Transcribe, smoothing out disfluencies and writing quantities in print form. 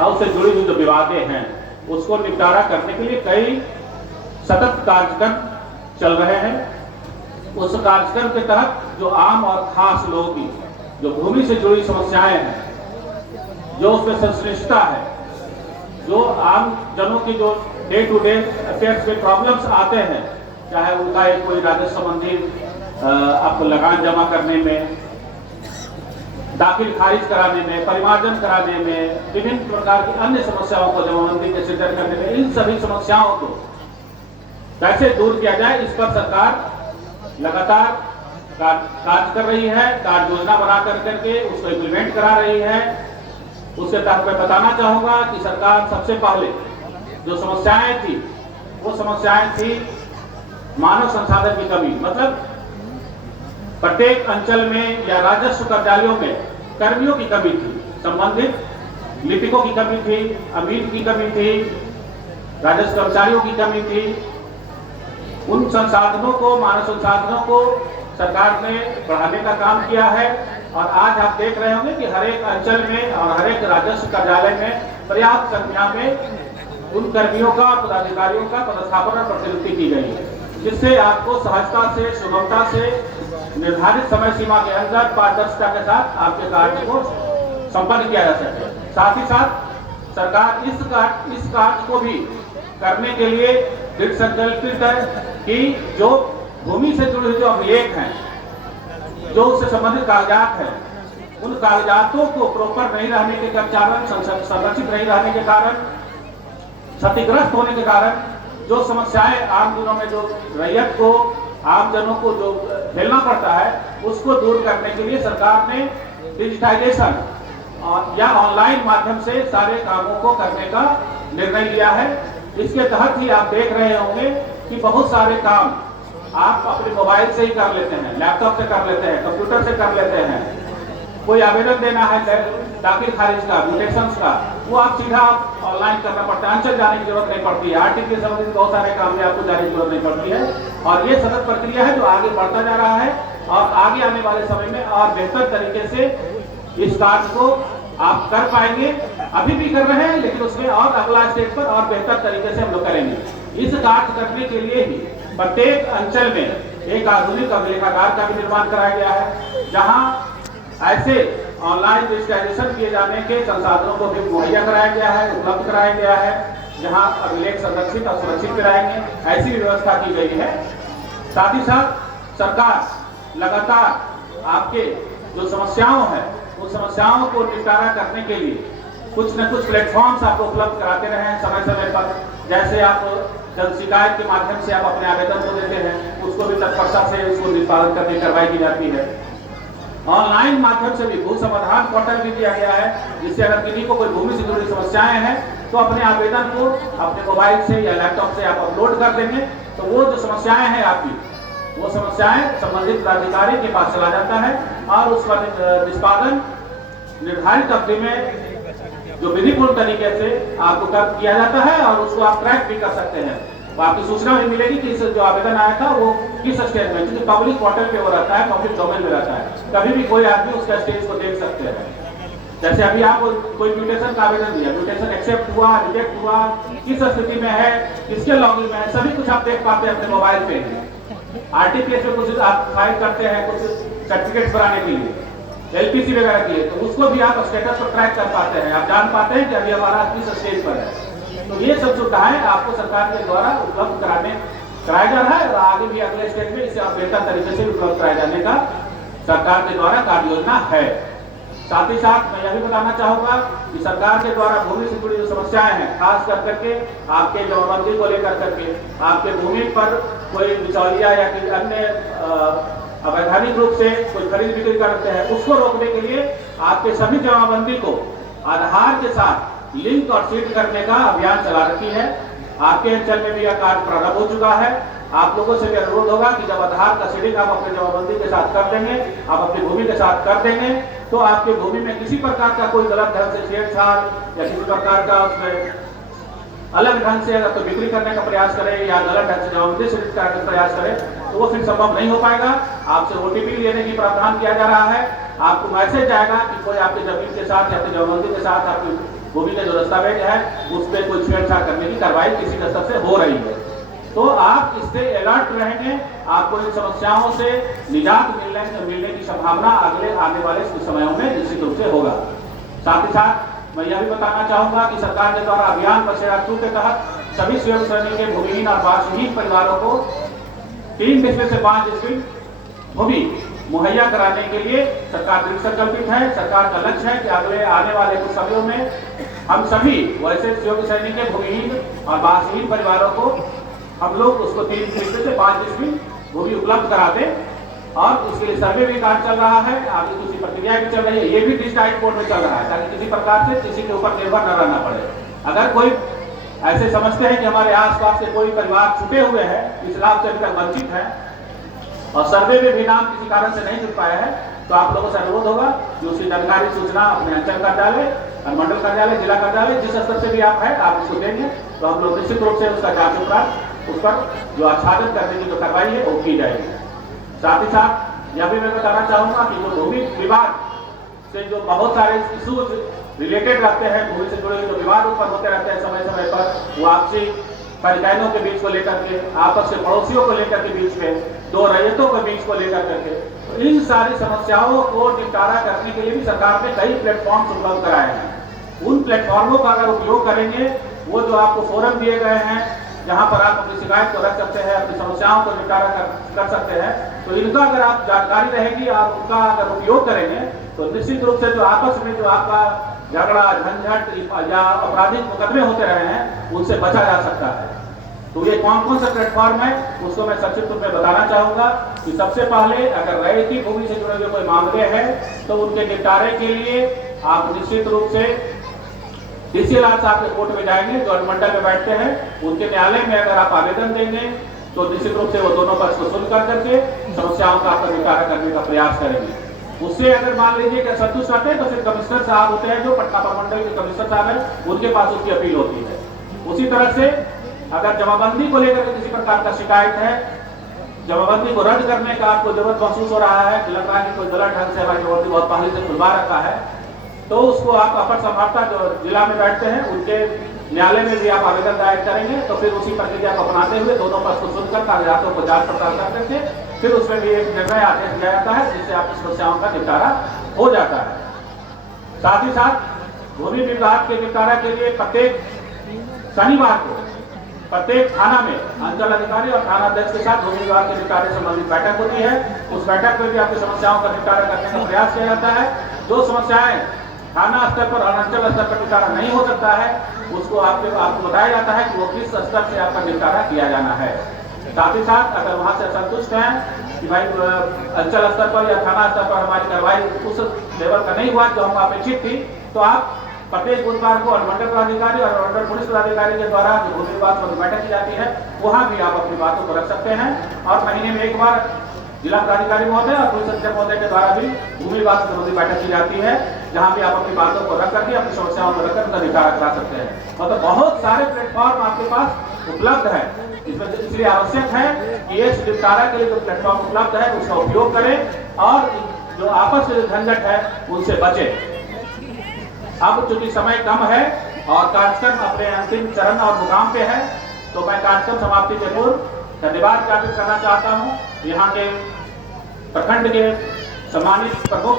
और उससे जुड़ी हुई जो विवादें हैं उसको निपटारा करने के लिए कई सतत कार्यक्रम चल रहे हैं। उस कार्यक्रम के तहत जो आम और खास लोगों की जो भूमि से जुड़ी समस्याएं हैं, जो उसमें संश्लिष्टता है, जो आम जनों की जो डे टू डे अफेयर्स में प्रॉब्लम्स आते हैं, चाहे उनका एक कोई राजस्व संबंधी आपको लगान जमा करने में, दाखिल खारिज कराने में, परिमार्जन कराने में, विभिन्न प्रकार की अन्य समस्याओं को जमाबंदी के सृजन करने में, इन सभी समस्याओं को कैसे दूर किया जाए, इस पर सरकार लगातार कार्य कर रही है, कार्य योजना बना करके उसको इम्प्लीमेंट करा रही है। उसके तहत मैं बताना चाहूंगा कि सरकार सबसे पहले जो समस्याएं थी वो समस्याएं थी मानव संसाधन की कमी, मतलब प्रत्येक अंचल में या राजस्व कार्यालयों में कर्मियों की कमी थी, संबंधित लिपिकों की कमी थी, अमीन की कमी थी, राजस्व कर्मचारियों की कमी थी। उन संसाधनों को, मानव संसाधनों को सरकार ने बढ़ाने का काम किया है और आज आप देख रहे होंगे कि हर एक अंचल में और हर एक राजस्व कार्यालय में पर्याप्त संख्या में उन कर्मियों का, पदाधिकारियों का पदस्थापन और प्रतिनियुक्ति की गई है, जिससे आपको सहजता से, सुगमता से, निर्धारित समय सीमा के अंदर पारदर्शिता के साथ आपके कार्य को संपन्न किया जा सके। साथ ही साथ सरकार इस कार्य को भी करने के लिए दृढ़ संकल्पित है कि जो भूमि से जुड़े जो अभिलेख हैं, जो उससे संबंधित कागजात हैं, उन कागजातों को प्रॉपर नहीं रहने के कारण, संरक्षित नहीं रहने के कारण, क्षतिग्रस्त होने के कारण जो समस्याएं आम दिनों में जो रैयत को, आम जनों को जो झेलना पड़ता है, उसको दूर करने के लिए सरकार ने डिजिटाइजेशन या ऑनलाइन माध्यम से सारे कामों को करने का निर्णय लिया है। इसके तहत ही आप देख रहे होंगे कि बहुत सारे काम आप अपने मोबाइल से ही कर लेते हैं, लैपटॉप से कर लेते हैं, कंप्यूटर से कर लेते हैं। कोई आवेदन देना है दाखिल खारिज का, म्यूटेशंस का, वो आप सीधा ऑनलाइन करना पड़ता है, अंचल जाने की जरूरत नहीं पड़ती है। आरटीपी से संबंधित बहुत सारे काम में आपको जाने की जरूरत नहीं पड़ती है और ये सतत प्रक्रिया है जो आगे बढ़ता जा रहा है और आगे आने वाले समय में और बेहतर तरीके से इस कार्य को आप कर पाएंगे। अभी भी कर रहे हैं, लेकिन उसमें और अगला स्टेज पर और बेहतर तरीके से हम लोग करेंगे। इस कार्य करने के लिए ही प्रत्येक अंचल में एक आधुनिक अभिलेखागार का भी निर्माण कराया गया है, जहां ऐसे ऑनलाइन डिजिटाइजेशन किए जाने के संसाधनों को भी मुहैया कराया गया है, उपलब्ध कराया गया है, जहां अभिलेख संरक्षित और सुरक्षित कराएंगे, ऐसी व्यवस्था की गई है। साथ ही साथ सरकार लगातार आपके जो समस्याओं है, उन समस्याओं को निपटारा करने के लिए कुछ न कुछ प्लेटफॉर्म्स आपको उपलब्ध कराते रहे समय समय पर। जैसे आप जन शिकायत के माध्यम से आप अपने आवेदन को देते हैं, उसको भी तत्परता से उसको निष्पादन करने की कार्रवाई की जाती है। ऑनलाइन माध्यम से भी भू समाधान पोर्टल भी दिया गया है, जिससे अगर किसी को कोई भूमि से जुड़ी समस्याएं हैं तो अपने आवेदन को अपने मोबाइल से या लैपटॉप से आप अपलोड कर देंगे, तो वो जो समस्याएं हैं आपकी, वो समस्याएं संबंधित प्राधिकारी के पास चला जाता है और उसका निष्पादन निर्धारित अवधि में जो विधिपूर्ण तरीके से आपको किया जाता है और उसको आप ट्रैक भी कर सकते हैं। तो आपकी सूचना भी मिलेगी कि इस जो आवेदन आया था वो किस स्टेज में, क्योंकि पब्लिक पोर्टल पे वो रहता है, पब्लिक डोमेन में रहता है, कभी भी कोई आदमी उसका स्टेज को देख सकते हैं। जैसे अभी आप कोई म्यूटेशन का आवेदन दिया, म्यूटेशन एक्सेप्ट हुआ, रिजेक्ट हुआ, किस स्थिति में है, किसके लॉगिन में है, सभी कुछ आप देख पाते हैं अपने मोबाइल पे। आरटीपीएस में कुछ आप फाइल करते हैं, कुछ सर्टिफिकेट बनाने के लिए, एलपीसी वगैरह के लिए, तो उसको भी आप स्टेटस को ट्रैक कर पाते हैं, आप जान पाते हैं कि अभी हमारा किस स्टेज पर है। तो ये सब सुविधाएं आपको सरकार के द्वारा उपलब्ध कराया जा रहा है और आगे भी अगले स्टेज में इसे बेहतर तरीके से उपलब्ध कराए जाने का सरकार के द्वारा कार्य योजना है। साथ ही साथ मैं यह भी बताना चाहूंगा कि सरकार के द्वारा भूमि से जुड़ी जो समस्याएं हैं, खास करके आपके जमाबंदी को लेकर करके, आपके भूमि पर कोई बिचौलिया या कोई अन्य अवैधानिक रूप से कोई खरीद बिक्री करते हैं, उसको रोकने के लिए आपके सभी जमाबंदी को आधार के साथ लिंक और सीड करने का अभियान चला रखी है। आपके अंचल में भी यह कार्य प्रारंभ हो चुका है। आप लोगों से भी अनुरोध होगा कि जब आधार का सीडिंग आप अपने जमाबंदी के साथ कर देंगे, आप अपनी भूमि के साथ कर देंगे, तो आपकी भूमि में किसी प्रकार का कोई गलत ढंग से छेड़छाड़ या किसी प्रकार का उसमें अलग ढंग से अगर तो बिक्री करने का प्रयास करे या गलत ढंग से जमाबंदी सीडिंग करने का प्रयास करे, तो वो फिर संभव नहीं हो पाएगा। आपसे ओटीपी लेने की प्रावधान किया जा रहा है। आपको मैसेज आएगा कि कोई आपकी जमीन के साथ या आपकी जमाबंदी के साथ आपकी भूमि के जो दस्तावेज है उस पर कोई छेड़छाड़ करने की कार्रवाई किसी के स्तर से हो रही है। तो आप इससे अलर्ट रहेंगे, आपको इन समस्याओं से निजात मिलने की संभावना आने वाले समयों में निश्चित रूप से होगा। साथ ही साथ मैं यह भी बताना चाहूंगा कि सरकार के द्वारा अभियान बसेरा 2 के तहत सभी स्वयं श्रेणी के भूमिहीन और वासहीन परिवारों को 3 डिसमिल से 5 डिसमिल भूमि मुहैया कराने के लिए सरकार दृढ़ संकल्पित है। सरकार का लक्ष्य है कि अगले आने वाले कुछ समयों में हम सभी वैसे स्वयं श्रेणी के भूमिहीन और वासहीन परिवारों को हम लोग उसको 3 डिसमिल से 5 डिसमिल भूमि उपलब्ध करा दें। और इसके लिए सर्वे भी कार्य चल रहा है, आगे दूसरी प्रक्रिया भी चल रही है, ये भी डिजिटाइज बोर्ड में चल रहा है, ताकि किसी प्रकार से किसी के ऊपर निर्भर न रहना पड़े। अगर कोई ऐसे समझते हैं कि हमारे आसपास के कोई परिवार छूटे हुए हैं, इस लाभ से अभी तक वंचित है और सर्वे में भी नाम किसी कारण से नहीं जुड़ पाया है, तो आप लोगों से अनुरोध होगा कि उसकी जानकारी सूचना अपने अंचल कार्यालय, अनुमंडल कार्यालय, जिला कार्यालय, जिस स्तर से भी आप है आप उसको देंगे तो हम लोग निश्चित रूप से उसका जांच उपरांत उस पर जो आच्छादन करने की जो कार्रवाई है वो की जाएगी। साथ ही साथ यह भी मैं बताना चाहूंगा कि जो भूमि विवाद से जो बहुत सारे इशूज रिलेटेड रहते हैं, भूमि से जुड़े जो विवाद उत्पन्न होते रहते हैं समय समय पर, वो आपसी परिजनों के बीच को लेकर के, आपस के पड़ोसियों को लेकर के बीच में, दो रैयतों के बीच को लेकर करके, तो इन सारी समस्याओं को निपटारा करने के लिए भी सरकार ने कई प्लेटफॉर्म उपलब्ध कराए हैं। उन प्लेटफॉर्मों का अगर उपयोग करेंगे, वो जो आपको फोरम दिए गए हैं जहां पर आप अपनी शिकायत को रख सकते हैं, अपनी समस्याओं को निपटारा कर सकते हैं, तो इनका अगर आप जानकारी रहेगी और उनका अगर उपयोग करेंगे तो निश्चित रूप से जो आपस में जो आपका झगड़ा झंझट या आपराधिक मुकदमे होते रहे हैं उनसे बचा जा सकता है। तो ये कौन कौन सा प्लेटफॉर्म है उसको मैं संक्षिप्त रूप में बताना चाहूंगा कि सबसे पहले अगर रैयती भूमि से जुड़े हुए कोई मामले हैं तो उनके निपटारे के लिए आप निश्चित रूप से डीसी लाल साहब के कोर्ट में जाएंगे, जो अनुमंडल में बैठते हैं, उनके न्यायालय में अगर आप आवेदन देंगे तो निश्चित रूप से वो दोनों पक्ष को सुन करके समस्याओं का आपका निपटारा करने का प्रयास करेंगे। उससे अगर मान लीजिए कि संतुष्ट रहते हैं तो फिर कमिश्नर साहब होते हैं, जो पटना प्रमंडल के कमिश्नर साहब हैं, उनके पास उसकी अपील होती है। उसी तरह से अगर जमाबंदी को लेकर के किसी प्रकार का शिकायत है, जमाबंदी को रद्द करने का आपको जरूरत महसूस हो रहा है, लग रहा है कि कोई गलत ढंग से हमारी जमाबंदी बहुत पहले से खुलवा रखा है, तो उसको आप अपर संभागता जो जिला में बैठते हैं उनके न्यायालय में भी आप आवेदन दायर करेंगे। तो फिर उसी प्रक्रिया को अपनाते हुए दोनों पक्ष को सुनकर कागजातों को जांच पड़ताल करके फिर उसमें भी एक निर्णय आदेश दिया जाता है, जिससे आपकी समस्याओं का निपटारा हो जाता है। साथ ही साथ भूमि विवाद के निपटारा के लिए प्रत्येक शनिवार को प्रत्येक थाना में अंचल अधिकारी और थाना अध्यक्ष के साथ भूमि विवाद के निपटारे से संबंधित बैठक होती है। उस बैठक में भी आपकी समस्याओं का निपटारा करने का प्रयास किया जाता है। जो समस्याएं थाना स्तर पर और अंचल स्तर पर निपटारा नहीं हो सकता है उसको आपको बताया जाता है कि वो किस स्तर से आपका निपटारा किया जाना है। साथ ही साथ अगर वहां से संतुष्ट हैं कि भाई अंचल स्तर पर या थाना स्तर पर हमारी कार्रवाई उस लेवल का नहीं हुआ जो हम अपेक्षित थी, तो आप प्रत्येक बुधवार को अनुमंडल पदाधिकारी और अनुमंडल पुलिस पदाधिकारी के द्वारा जो भूमि विवाद पर बैठक की जाती है वहां भी आप अपनी बातों को रख सकते हैं। और महीने में एक बार जिला पदाधिकारी महोदय और पुलिस अधीक्षक महोदय के द्वारा भी भूमि विवाद संबंधी बैठक की जाती है, जहां भी आप अपनी बातों को रख करके अपनी समस्याओं को रखकर उनका निपटारा करा सकते हैं। मतलब बहुत सारे प्लेटफॉर्म आपके पास उपलब्ध है, इसलिए आवश्यक है कि इस निपटारा के लिए जो प्लेटफॉर्म उपलब्ध है उसका उपयोग करें और जो आपस में जो झंझट है उनसे बचे। अब चूंकि समय कम है और कार्यक्रम अपने अंतिम चरण और मुकाम पे है, तो मैं कार्यक्रम समाप्ति के पूर्व धन्यवाद ज्ञापित करना चाहता हूँ यहाँ के प्रखंड के सम्मानित प्रमुख